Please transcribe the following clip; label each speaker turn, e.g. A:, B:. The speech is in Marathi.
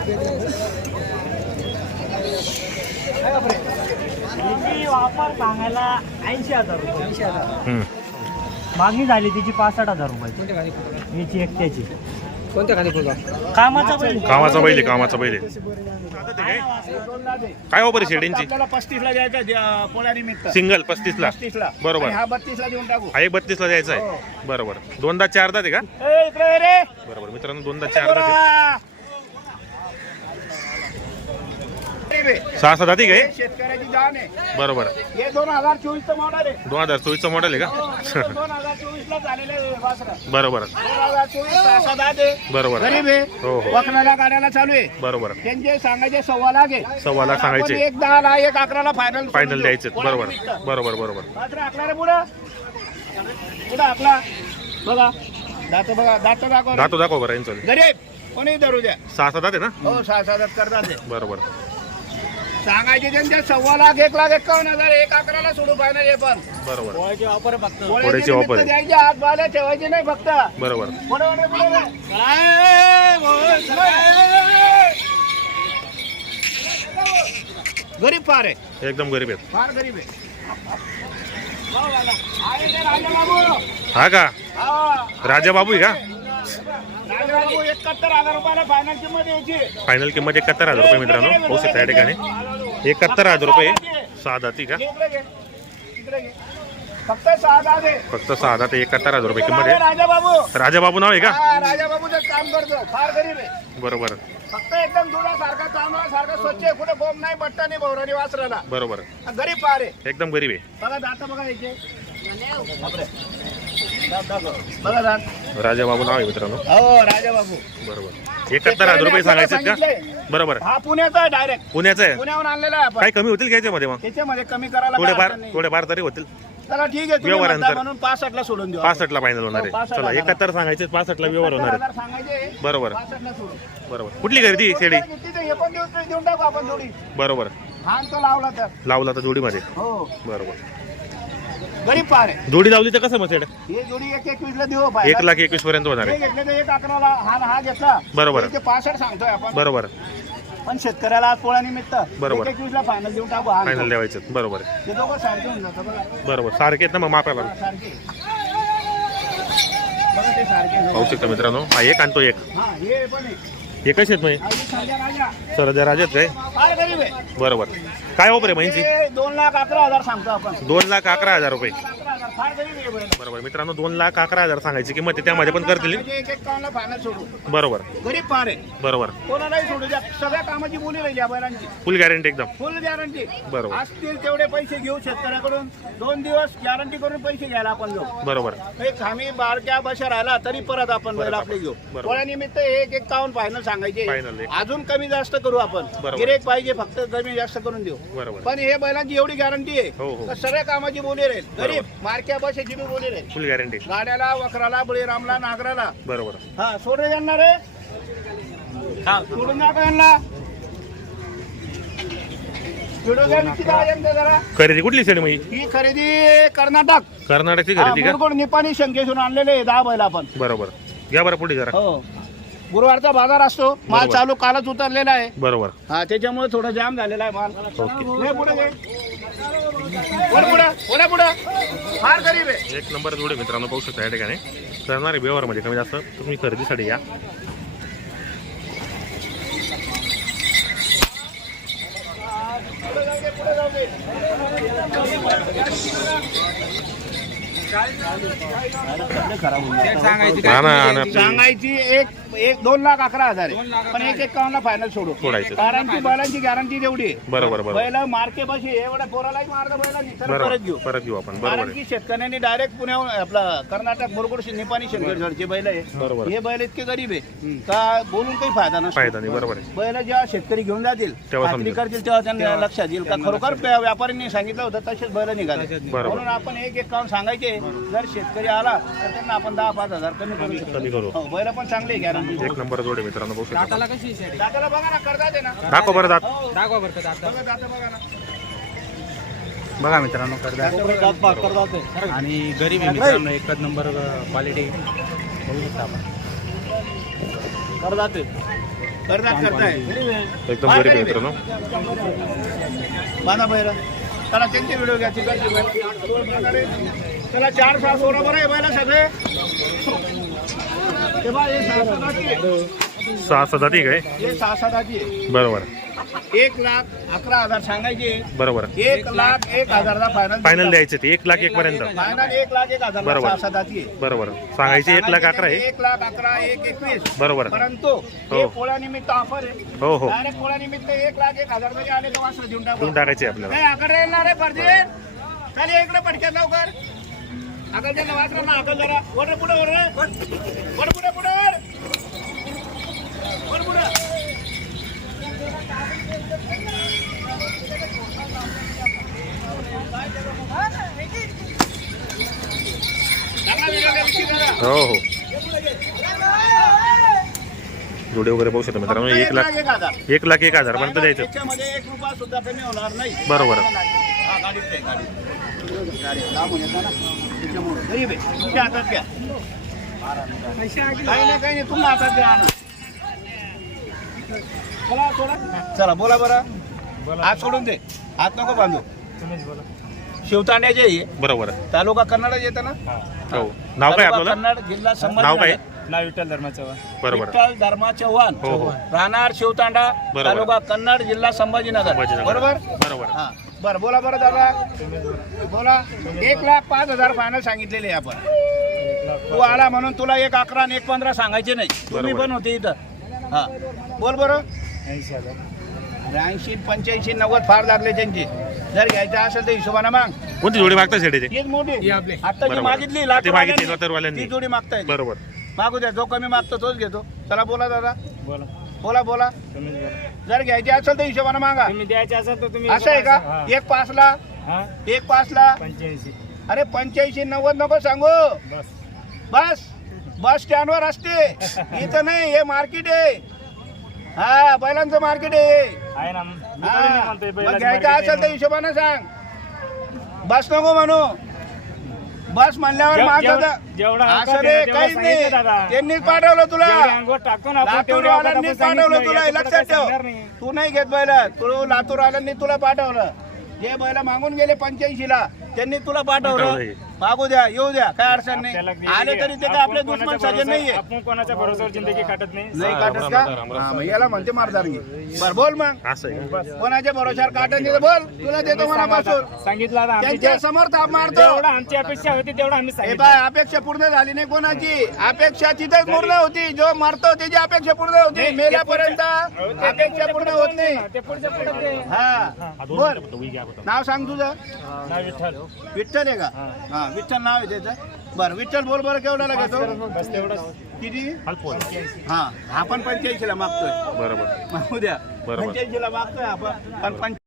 A: वापर सांगायला 80,000 रुपये. 80,000 मागणी झाली तिची 65,000 रुपये. याची एकट्याची.
B: कोणत्या खाली फुगा?
A: कामाचा बैल.
C: कामाचा बैल आहे, कामाचा बैल आहे. काय ऑफर शेडींची?
B: 35 ला द्यायचा पोळ्या निमित्त.
C: सिंगल 35 ला.
B: 35 ला.
C: बरोबर.
B: हा 32 ला देऊन टाकू.
C: हा एक 32 ला द्यायचा आहे. बरोबर. दोनदा चारदा आहे का?
B: ए इकडे रे.
C: बरोबर मित्रांनो, दोनदा चारदा आहे. 6-7 दाती काय?
B: शेतकऱ्याची जान आहे.
C: बरोबर.
B: हे 2024 चं मॉडेल आहे.
C: 2024 चं मॉडेल आहे का?
B: 2024 ला झालेले वासरा.
C: बरोबर
B: 2024 6 दात आहे.
C: बरोबर.
B: गरीब आहे.
C: हो हो
B: वखनाला गाड्याला चालू आहे.
C: बरोबर.
B: त्यांचे सांगायचे 1.25 लाख आहे.
C: 1.25 लाख सांगायचे.
B: 1 10 ला 1 11 ला फायनल
C: फायनल द्यायचे. बरोबर बरोबर बरोबर.
B: वासरा आकला रे पुढं. पुढं आकला. बघा दात बघा दात दाखव.
C: दातो दाखव बरं यांचं.
B: गरीब कोणी धरू द्या.
C: 6-7 दात आहे ना?
B: हो 6 दात करतात ते.
C: बरोबर.
B: सांगायचे त्यांचे 1.25 लाख 1,51,000 1 11 ला सोडू फायनल हे पण.
C: बरोबर.
A: पोळ्याची ऑफर फक्त.
C: पोळ्याची ऑफर आहे.
B: द्यायची हात बाला ठेवायचे नाही फक्त.
C: बरोबर.
B: पुढे पुढे पुढे गरीब फार आहे.
C: एकदम गरीब आहेत.
B: फार गरीब आहे. आहे ते राजाबाबू.
C: हा का?
B: हा.
C: राजा बाबू आहे का?
B: राजाबाबू 71,000 रुपयाला फायनल किंमत यायची.
C: फायनल किंमत 71,000 रुपये मित्रांनो. पाहू शकता या ठिकाणी 71,000 रुपये. 6 दाती का?
B: इकडे घे. इकडे घे. फक्त 6 दात आहे.
C: फक्त 6 दात 71,000 रुपये किंमत आहे.
B: राजाबाबू.
C: राजा बाबू नाव आहे का?
B: हा राजाबाबूचं काम करतो. फार गरीब आहे.
C: बरोबर
B: फक्त एकदम दुधासारखा चांगला सारखा स्वच्छ आहे. कुठे बोंब नाही बट्टा नाही भवरानी वासराला.
C: बरोबर.
B: गरीब फार आहे.
C: एकदम गरीब आहे.
B: बघा दात बघा याचे. दात दाखव. बघा दात.
C: राजा बाबू नाव आहे मित्रांनो.
B: हो राजाबाबू.
C: बरोबर. 71,000 रुपये सांगायचे का? बरोबर.
B: हा पुण्याचा आहे डायरेक्ट.
C: पुण्याचं आहे.
B: पुण्याहून आणलेला आहे आपण.
C: काय कमी होतील घ्यायच्यामध्ये मग?
B: त्याच्यामध्ये कमी करायला काय अडचण नाही.
C: थोडेफार तरी होतील.
B: चला ठीक आहे तुम्ही
C: व्यवहारानंतर.
B: म्हणता म्हणून 65 ला सोडून देऊ.
C: 65 ला फायनल होणार
B: हो,
C: आहे.
B: 65
C: चला 71 सांगायचे 65 ला व्यवहार होणार आहे.
B: 70,000 सांगायचे.
C: बरोबर
B: 65 ला सोडू.
C: बरोबर. कुठली खरेदी शेडी?
B: हे पण देऊन टाकू आपण जोडी.
C: बरोबर.
B: हा तो लावला तर.
C: लावला तर जोडीमध्ये.
B: हो
C: बरोबर.
B: गरीब फार आहे.
C: जोडी लावली तर कसं मग शेड?
B: हे जोडी 1,21 ला देऊ
C: 1,21,000 पर्यंत होणार
B: हे
C: आहे.
B: घेतले तर 1 11 ला हा घेतला.
C: बरोबर.
B: ते 65 सांगतोय आपण.
C: बरोबर
B: पण शेतकऱ्याला आज पोळा निमित्त
C: बरोबर.
B: 1,21 ला फायनल देऊन टाकू. हा
C: फायनल द्यायचं. बरोबर
B: ते दोघं सारखे होऊन जातं बघा.
C: बरोबर. सारखे आहेत ना मग मापायला.
B: हा, सारखे बघा ते सारखे.
C: पाहू शकता मित्रांनो. हा एक आणतो एक.
B: हा हे पण आहे.
C: हे कसे आहेत मग?
B: हा, हे संजय राजा
C: सर राजेत काय?
B: फार गरीब आहे.
C: बरोबर. काय ऑफर आहे महिन्याची?
B: हे 2,11,000 सांगतो आपण.
C: 2,11,000 रुपये.
B: 11,000 फार गरीब आहे बैल.
C: बरोबर मित्रांनो. 2,11,000 सांगायची किंमत आहे. त्यामध्ये पण करतील.
B: 1,51 ला फायनल सोडू.
C: बरोबर
B: गरीब फार आहे.
C: बरोबर.
B: कोणालाही सोडू द्या. सगळ्या कामाची बोली राहिली या बैलांची.
C: फुल गॅरंटी एकदम.
B: Full guarantee.
C: बरोबर.
B: असतील तेवढे पैसे घेऊ शेतकऱ्याकडून. 2 दिवस गॅरंटी करून पैसे घ्यायला आपण जाऊ.
C: बरोबर.
B: एक आम्ही बारक्या बशा राहिला तरी परत आपण बैल आपले घेऊ.
C: बरोबर.
B: पोळ्यानिमित्त 1,51 फायनल सांगायचे.
C: फायनल.
B: अजून कमी जास्त करू आपण.
C: बरोबर.
B: गिरेक पाहिजे फक्त कमी जास्त करून देऊ.
C: बरोबर.
B: पण हे बैलांची एवढी गॅरंटी आहे
C: हो, हो.
B: तर सगळ्या कामाची बोली राहील. गरीब मारक्या बशाची बी बोली राहील.
C: Full guarantee.
B: गाड्याला वखराला बळीरामला नागराला.
C: बरोबर.
B: हा सोडून जाणार रे. हा सोडून जा का यांना. व्हिडिओ घ्या निश्चित आहे जरा.
C: खरेदी कुठली शेडी मग?
B: ही खरेदी कर्नाटक.
C: कर्नाटकची खरेदी का?
B: मुरगुड निपाणी शंकेशून आणलेले 10 बैल आपण.
C: बरोबर. घ्या बरं पुढे जरा.
B: हो गुरुवारचा बाजार असतो. माल
C: बरोबर.
B: चालू कालच उतरलेला आहे.
C: बरोबर.
B: हा त्याच्यामुळे थोडं जाम झालेला आहे माल.
C: ओके.
B: ये पुढे घे. वर पुढे पुढे. फार गरीब आहे.
C: एक नंबर जोडे मित्रांनो. पाहू शकता या ठिकाणी. करणारे व्यवहारमध्ये कमी जास्त तुम्ही खरेदीसाठी या.
B: पुढे जाऊ दे, पुढे जाऊ दे.
C: ना ना ना
B: सांगायची 2,11,000 आहे. पण 1,51 ला फायनल सोडू.
C: सोडायचं.
B: कारण की बैलांची गॅरंटी तेवढी आहे.
C: बरोबर बरोबर.
B: बैल मार्के पाशी एवढ्या पोरालाही मारलं बैलांनी तर परत
C: बरोबर.
B: घेऊ.
C: परत घेऊ आपण. बरोबर
B: कारण
C: आहे.
B: की शेतकऱ्यांनी डायरेक्ट पुण्याहून आपला कर्नाटक मुरगुड निपाणी शंकरगडचे बैल आहे.
C: बरोबर.
B: हे बैल इतके गरीब आहे का बोलून काही फायदा नसतो.
C: फायदा नाही. बरोबर आहे.
B: बैल जेव्हा शेतकरी घेऊन जातील
C: तेव्हा
B: खात्री
C: समजेल.
B: करतील तेव्हा त्यांना लक्षात येईल का खरोखर व्यापाऱ्यांनी सांगितलं होतं तसेच बैल निघाले.
C: बरोबर.
B: म्हणून आपण 1,51 सांगायचे. जर शेतकरी आला तर त्यांना आपण 10-5 हजार कमी करू शकतो.
C: कमी करू.
B: हो बैल पण चांगले गॅरंटी.
C: एक नंबर जोडे मित्रांनो. पाहू शकता.
B: दादाला बघा ना करतात आहे ना.
C: दाखव बरं दात.
B: हो.
A: दाखवा बरं का
B: बघा दादा बघा ना.
A: बघा मित्रांनो करतात आणि गरीब आहे मित्रांनो. एकच नंबर क्वालिटी बघू शकता आपण.
B: करतात कर्जात करताय
C: एकदम गरीब आहे मित्रांनो.
B: बांधा बैल चला त्यांचे व्हिडिओ घ्या चला 4-6 बरोबर आहे बैल सगळे हे बघा, हे 6-7 आहे.
C: 6 जाती काय
B: हे 6-7 आहे.
C: बरोबर
B: 1,11,000 सांगायचे.
C: बरोबर
B: 1,01,000
C: फायनल द्यायचे ते 1,01,000 पर्यंत.
B: फायनल 1,01,000
C: बरोबर.
B: 6-7 आहे.
C: बरोबर सांगायचे 1,11,000 आहे.
B: 1,11,000 1,21,000
C: बरोबर
B: परंतु हे पोळ्यानिमित्त ऑफर आहे.
C: हो हो
B: डायरेक्ट पोळ्यानिमित्त 1,01,000 जरी आले तर वासरं देऊन टाकू.
C: देऊन टाकायचे आपल्याला.
B: नाही आकडे येणार आहे फर्जे चालेल इकडे पटक्यात लवकर आकल त्यांना वासरा ना आकल जरा वर पुढे वर पुढे पुढे वर पुढे
C: हो हो जोडे वगैरे पाहू शकता मित्रांनो. 1,01,000 पर्यंत द्यायचं.
B: त्याच्यामध्ये 1 रुपया सुद्धा कमी होणार नाही.
C: बरोबर
B: हा गाडीच आहे गाडी लांबून येता ना त्याच्यामुळे गरीब आहे तुमच्या हातात घ्या काही नाही तुम्हाला हातात घ्या ना चला सोडा चला बोला बरं हात सोडून दे हात नको बांधू शिवतांड्याचे आहे.
C: बरोबर
B: तालुका कन्नड येतं ना
C: हो. नाव काय आपल्याला
B: कन्नड जिल्हा
C: नाव काय
A: नाव विठ्ठल धर्माचं.
C: बरोबर
B: विठ्ठल धर्मा चव्हाण
C: हो हो
B: राहणार शिवतांडा
C: बरोबर.
B: तालुका कन्नड जिल्हा संभाजीनगर
C: संभाजीनगर.
B: बरोबर
C: बरोबर
B: हा बरं बोला बरं दादा बोला 1,05,000 फायनल सांगितलेले आहे आपण. तू आला म्हणून तुला 1,11 आणि 1,15 सांगायचे नाही तुम्ही
C: बरोबर.
B: पण होते इथं हा बोल बरं 80 85 90 फार लागले त्यांचे जर घ्यायचं असेल तर हिशोबाने माग.
C: कोणती जोडी मागता शेडीचे?
B: हीच मोठी आता जी
C: बरोबर.
B: मागितली
C: ती
B: लातूरवाल्यांनी,
C: मागितली लातूरवाल्यांनी.
B: ती जोडी मागताय
C: बरोबर
B: मागू द्या जो कमी मागतो तोच घेतो. चला बोला दादा
A: बोला
B: बोला बोला जर घ्यायची असेल तर हिशोबाने मागा.
A: तुम्ही द्यायचे असेल तर तुम्ही
B: असं आहे का 1,05,000
A: हा
B: 1,05,000
A: 85
B: अरे 85 90 नको सांगू
A: बस
B: बस स्टँडवर असते इथं नाही हे मार्केट आहे. हा बैलांचं मार्केट आहे
A: आहे ना मी थोडी
B: हा,
A: नाही म्हणतोय
B: मग
A: बैलाचं
B: घ्यायचं
A: market
B: असेल तर
A: आहे
B: हिशोबाने सांग. बस नको म्हणू बस म्हणल्यावर माझं
A: जेवढा
B: असं रे काहीच नाही त्यांनीच पाठवलं तुला
A: टाकतो ना आपण तेवढी
B: लातूरवाल्यांनी
A: आपण सांगितलं,
B: पाठवलं तुला
A: याच्या पुढं
B: लक्षात
A: काही सांगणार
B: ठेव.
A: नाही.
B: तू नाही घेत बैल तू लातूरवाल्यांनी तुला पाठवलं जे बैल मागून गेले 85 ला त्यांनी तुला पाठवलं.
C: पाठवलंय.
B: मागू द्या येऊ द्या काय अडचण नाही
A: आपल्याला ते-
B: आले तरी ते काय आपले दुश्मन सजन नाहीये
A: आपण कोणाच्या भरोश्यावर जिंदगी काटत नाही.
B: नाही काटत
C: राम
B: का
C: राम राम राम.
B: हा, मग याला म्हणते मारदारगी. बर बोल मग
C: असं आहे का?
B: कोणाच्या भरोश्यावर काटत नाही तर बोल तुला देतो मनापासून
A: सांगितलं आता आमची
B: त्यांच्या समोर ताप मारतो.
A: जेवढा आमची अपेक्षा होती तेवढा आम्ही
B: हे
A: सांगितलं.
B: बाय अपेक्षा पूर्ण झाली नाही कोणाची अपेक्षा तिथेच पूर्ण होती जो मरतो त्याची अपेक्षा पूर्ण होती मेल्यापर्यंत अपेक्षा पूर्ण होत नाही.
A: ते पुढच्या पुढे ते
B: हा बोल नाव सांग तुझं
A: नाव विठ्ठल
B: विठ्ठल आहे का हा विठ्ठल नाव आहे त्याचं. बरं विठ्ठल बोल बरं केवढ्याला घेतो
A: बस तेवढंच.
B: किती
C: अल्पोल.
B: हा आपण 85 ला मागतोय
C: बरोबर
B: उद्या
C: बरोबर.
B: 85 ला मागतोय आपण पण